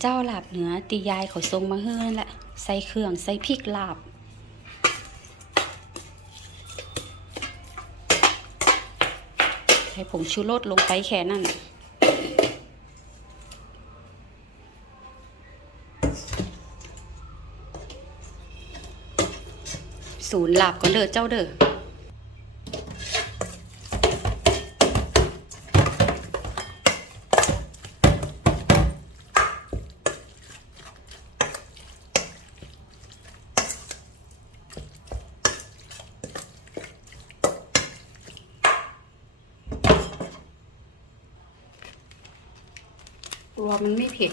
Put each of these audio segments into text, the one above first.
เจ้าลาบเหนือตียายเขาทรงมาเฮือนั่นแหละใส่เครื่องใส่พริกลาบใส่ผงชูรสลงไปแค่นั้นศูนย์หลับก่อนเด้อเจ้าเด้อ กลัวมันไม่เผ็ด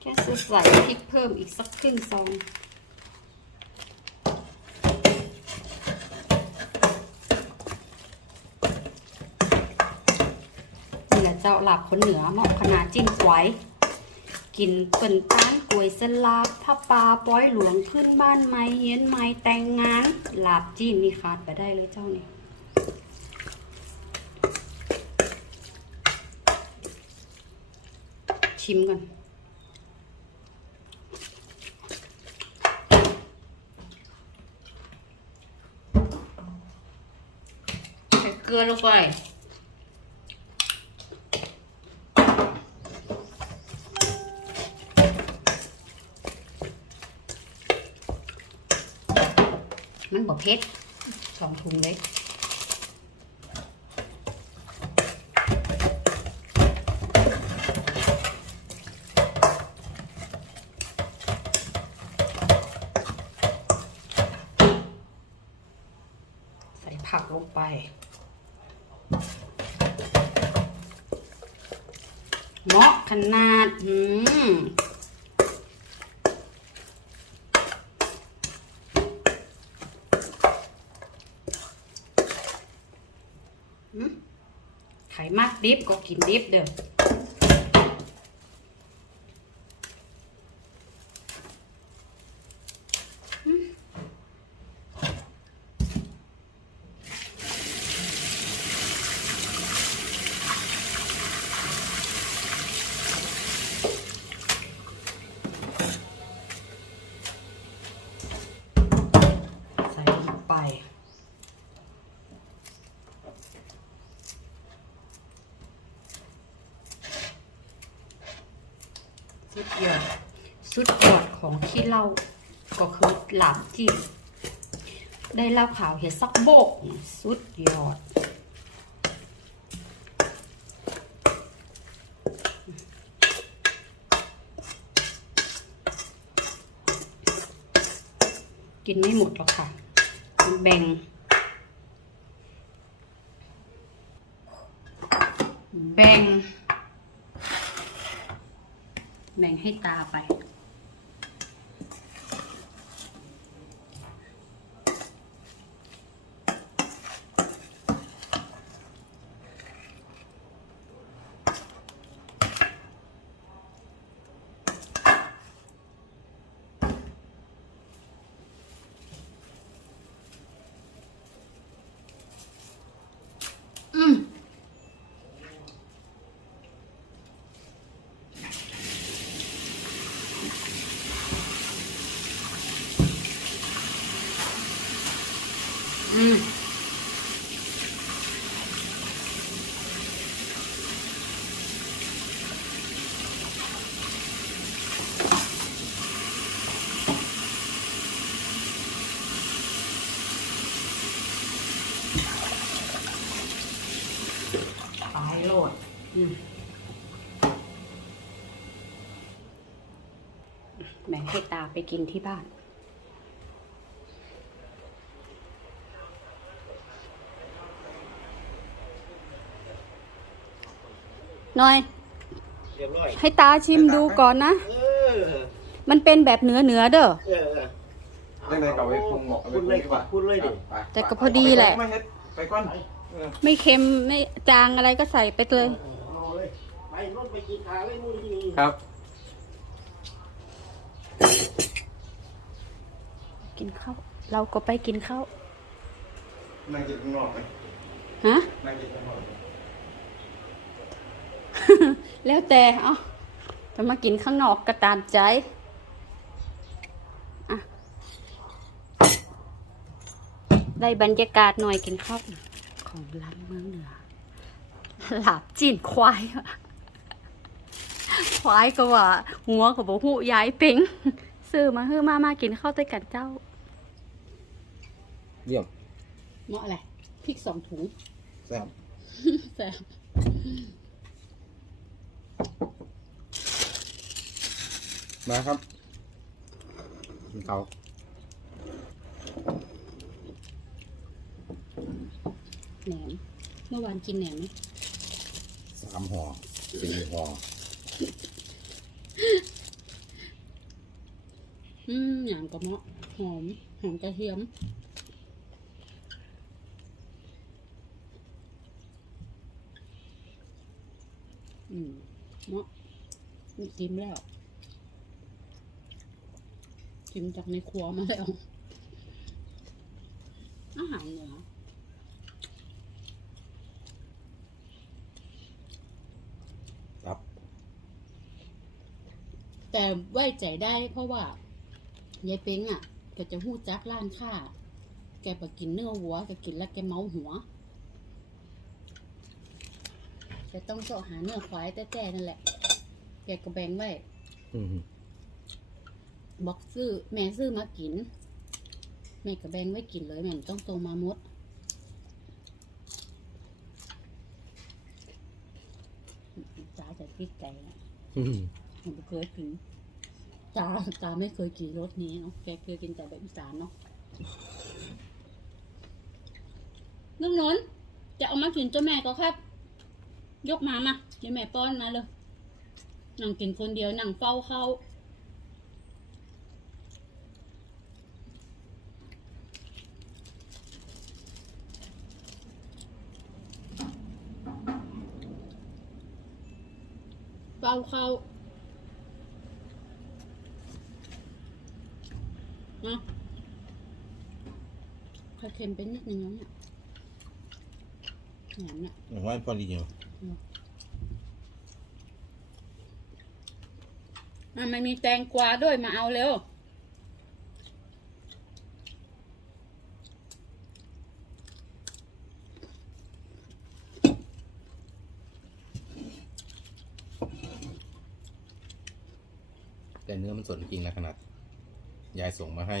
แค่จะใส่พริกเพิ่มอีกสักครึ่งซอง นี่แหละเจ้าหลับคนเหนือเหมาะขนาดจิ้มไว้กินเปิ่นต้านกล้วยสลาบผ้าปลาป้อยหลวงขึ้นบ้านไม้เฮียนไม้แต่งงาน หลาบจิ้มนี่ขาดไปได้เลยเจ้านี่ ชิมกันใส่เกลือลงไปมันบอกเผ็ดสองถุงเลย ใส่ผักลง ไป เหมาะขนาด อืมไขมากดิบก็กินดิบเด้อ ใส่ลงไป สุดยอดสุดยอดของที่เราก็คือหลามจีบได้เล่าข่าวเห็ดซักโบกสุดยอดกินไม่หมดหรอกค่ะแบ่ง แบ่ง แบ่งให้ตาไป อืม อืม ตายโลดอืมแบ่งให้ตาไปกินที่บ้าน หน่อย เรียบร้อยให้ตาชิมดูก่อนนะ เออมันเป็นแบบเนื้อเนื้อๆเด้อ เออเรื่องในกับไว้ปรุงเอาพูไว้ดปรุเลงยดีกว่าพูดเลยดิไปแต่ก็พอดีแหละไม่เฮ็ดไปก่อนเออ ไม่เค็มไม่จางอะไรก็ใส่ไปเลย เอาเลยไปรถไปกินขาเลยนู่นนี่ครับ กินข้าวเราก็ไปกินข้าวนั่งกินข้างนอกไหมฮะ นั่งกินข้างนอกแล้วแต่เอ้าจะมากินข้างนอกก็ตามใจอะได้บรรยากาศหน่อยกินข้าว ของร้านเมืองเหนือ หลาบจีนควายว่ะควายก็ว่าหัวก็บอกหูย้ายเป็งซื้อมาเฮือมามากินข้าวด้วยกันเจ้าเยี่ยมเหมาะอะไรพริกสองถุงแซ่บแซ่บมาครับกินเขา แหนม เมื่อวานกินแหนมไหมสามห่อสี่ห่ออืมหยางกระเหมาะหอมหอมกระเทียม อืมเหมาะกินแล้วกินจากในครัวมาแล้ว อาหารเหนือ ครับ แต่ไว้ใจได้เพราะว่ายายเป้งอะแกจะหู้จักร้านค้าแกไปกินเนื้อวัวแกกินแล้วแกเมาหัวแกต้องเสาะหาเนื้อควายแต่ๆนั่นแหละแกก็แบ่งไว้อืมบอกซื้อแม่ซื้อมากิน แม่ก็แบ่งไว้กินเลยแม่ไม่ต้องโตมาหมดจ้าจะพริกไก่อะอืม ผมเคยกินตาตาไม่เคยกินรสนี้เนาะแกเคยกินแต่แบบอีสานเนาะน้องนนท์จะเอามากินเจ้าแม่ก็ครับ ยกมามาเดี๋ยวแม่ป้อนมาเลยนั่งกินคนเดียวนั่งเฝ้าเขาเฝ้าเขาเนาะค่อย เค็มไปนิดนึงแล้วเนี่ยแหนมเนี่ยผมว่าพอดีอยู่อะมันมีแตงกวาด้วยมาเอาเร็ว แต่เนื้อมันสดจริงนะขนาด ยายส่งมาให้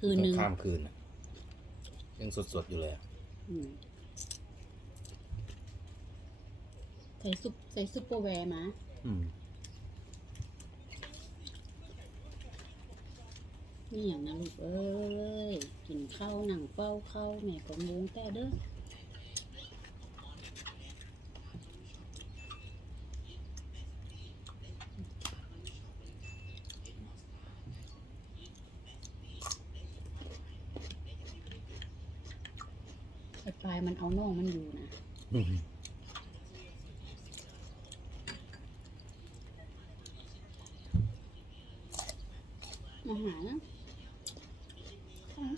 คืนหนึ่ง ข้ามคืนน่ะ ยังสดๆอยู่เลยอะอืมใส่ซุปใส่ซุปเปอร์แวร์มา อืมนี่อย่างนะลูกเอ้ย กินข้าวหนังเฝ้าข้าวแม่ก็งงแต่เด้อไอ้ปลาย มันเอาน่องมันอยู่นะอืมอาหารนะค่ะ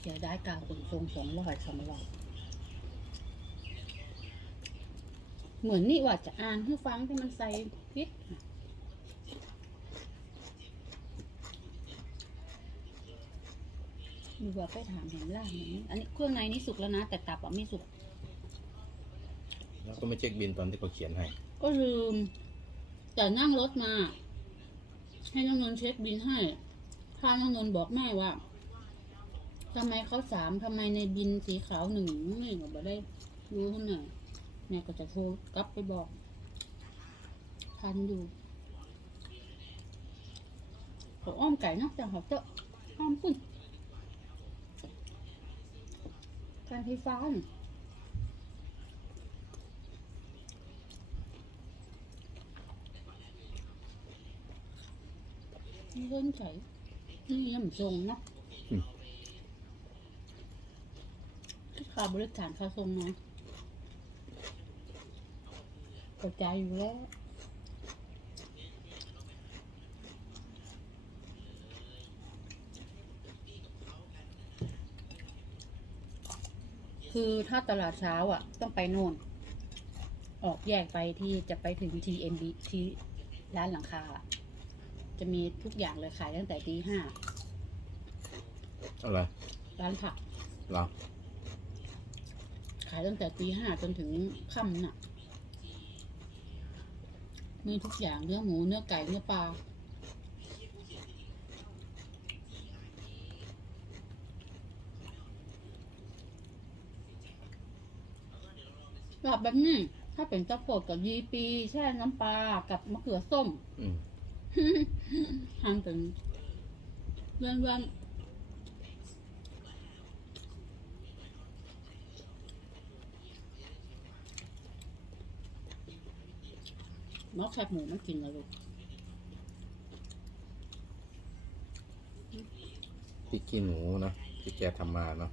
เดี๋ยวได้กาวขนทรงสองร้อยสามร้อยเหมือนนี่ว่าจะอ่านให้ฟังที่มันใส่พิษ ดูว่าไปถามเห็นล่างอย่างนี้อันนี้เครื่องในนี้สุกแล้วนะ แต่ตับอะไม่สุก แล้วก็ไม่เช็คบินตอนที่เขาเขียนให้ ก็ลืม แต่นั่งรถมา ให้น้องนนท์เช็คบินให้ถ้าน้องนนท์บอกแม่ว่าทำไมเขาสามทำไมในบินสีขาวหนึ่งไม่ก็บ่ได้รู้เท่าไหร่แม่ก็จะโทรกลับไปบอก ทันอยู่เขาอ้อมไก่เนาะแต่เขาเจาะอ้อมพุ่น การไฟฟ้าน่ะนี่เล่นไก่นี่น้ำทรงเนาะอืมค่าบริการค่าทรงนะกระจายอยู่แล้ว คือถ้าตลาดเช้าอะ ต้องไปโน่น ออกแยกไปที่จะไปถึง TMB ที่ร้านหลังคาอะจะมีทุกอย่างเลยขายตั้งแต่ตีห้าอะไรร้านผักเหราขายตั้งแต่ตีห้าจนถึงค่ำน่ะ มีทุกอย่างเนื้อหมูเนื้อไก่เนื้อปลา แบบแบบนี้ ถ้าเป็นตะโพดกับยีปี แช่น้ำปลากับมะเขือส้มอืมทำเป็นเรื่องเรื่องนอกแคบหมูไม่กินเลยลูกพริกขี้หนูนะที่แกทำมาเนาะ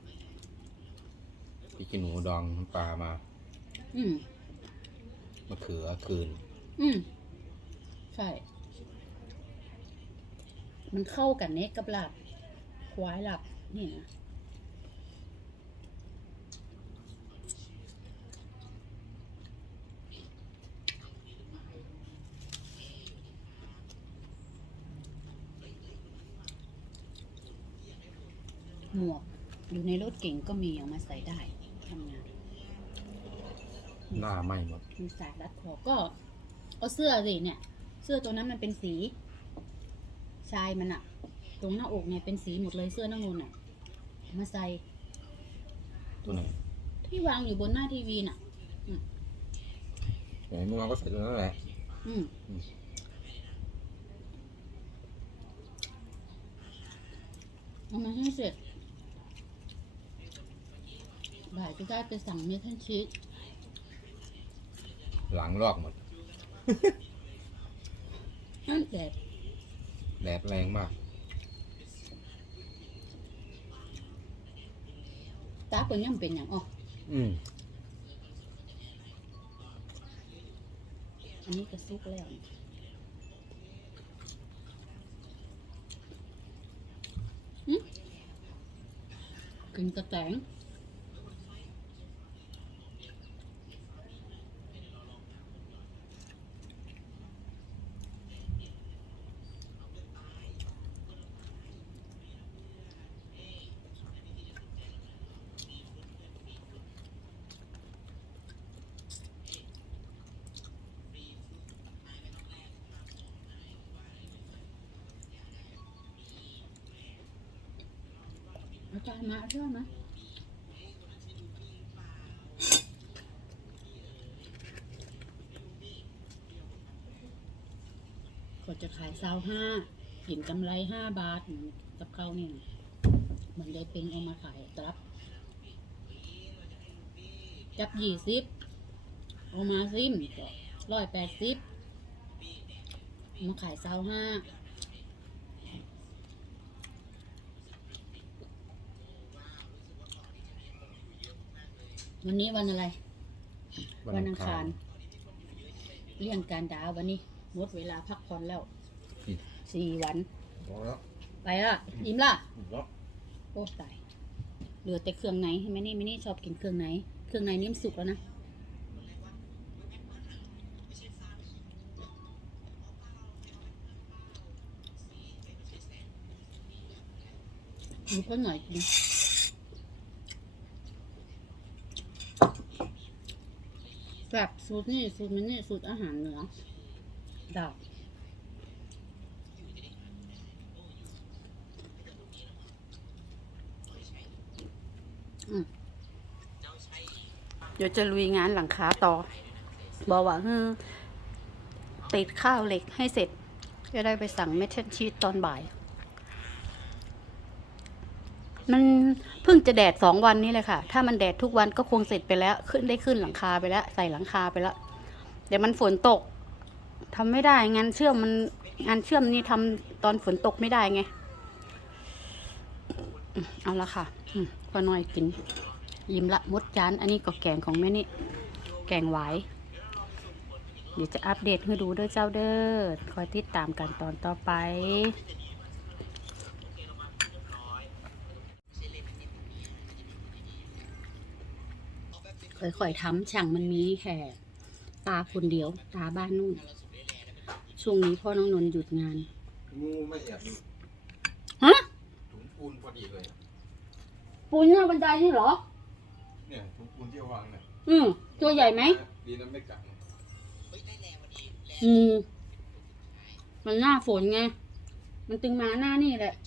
พริกขี้หนูดองน้ำปลามา อืมมะเขือคืน อืมใช่ มันเข้ากันเน็กกับหลับควายหลับนี่นะหมวกอยู่ในรถเก่งก็มีเอามาใส่ได้ทำงาน หน้าไหม้หมดมีสายรัดคอก็เอาเสื้อสิเนี่ย เสื้อตัวนั้นมันเป็นสี ชายมันอะตรงหน้าอกเนี่ยเป็นสีหมดเลยเสื้อน้องนนท์อะเอามาใส่ตัวไหนที่วางอยู่บนหน้าทีวีน่ะ ไหนเมื่อวานก็ใส่ตัวนั้นแหละ อืมอืม เอามาให้เสร็จบ่ายจะได้ไปสั่งเมทัลชีส หลังลอกหมดนั่นแดดแดดแรงมาก ตาเป็นยังเป็นอย่างอ๋ออืมอันนี้ก็ซุกแล้วนี่หึกินกระแตง จารย์มาใช่ไหมก็จะขายซาวห้ากินกำไรห้าบาทกับเขาเนี่ยนะเหมือนยายเป็งเอามาขายจับ จับยี่สิบเอามาซิมร้อยแปดสิบมาขายซาวห้า วันนี้วันอะไร วันอังคารเรื่องการดาววันนี้หมดเวลาพักผ่อนแล้วอืมสี่วัน พอแล้วไปละอิ่มละแล้วโอ้ตายเหลือแต่เครื่องไหนให้ไหมนี่ไม่นี่ชอบกินเครื่องไหนเครื่องในนี่มันสุกแล้วนะดูก็หน่อยกิน แบบสูตรนี่สูตรมันนี่สูตรอาหารเหนือดาบเดี๋ยวจะลุยงานหลังคาต่อ บอกว่าเฮ้อติดข้าวเหล็กให้เสร็จ จะได้ไปสั่งเมทัลชีตตอนบ่าย มันเพิ่งจะแดดสองวันนี้เลยค่ะ ถ้ามันแดดทุกวันก็คงเสร็จไปแล้ว ขึ้นได้ขึ้นหลังคาไปแล้ว ใส่หลังคาไปแล้วเดี๋ยวมันฝนตกทำไม่ได้งานเชื่อมมันงานเชื่อมนี่ทำตอนฝนตกไม่ได้ไง เอาละค่ะอพอน่อยกิน ยิ้มละมดจาน อันนี้ก็แกงของแม่นี่ แกงหวายเดี๋ยวจะอัปเดตให้ดูเด้อเจ้าเด้อคอยติดตามกันตอนต่อไป ค่อยๆทำช่างมันมีแค่ตาคนเดียว ตาบ้านนู่น ช่วงนี้พ่อน้องนนท์หยุดงาน งูไม่แอบดูฮะ ถุงปูนพอดีเลยปูนหน้าบันไดนี่เหรอ เนี่ยถุงปูนที่วางเนี่ยอืมตัวใหญ่ไหม ดีนั้นไม่กัดอืม มันหน้าฝนไง มันตึงมาหน้านี่แหละอ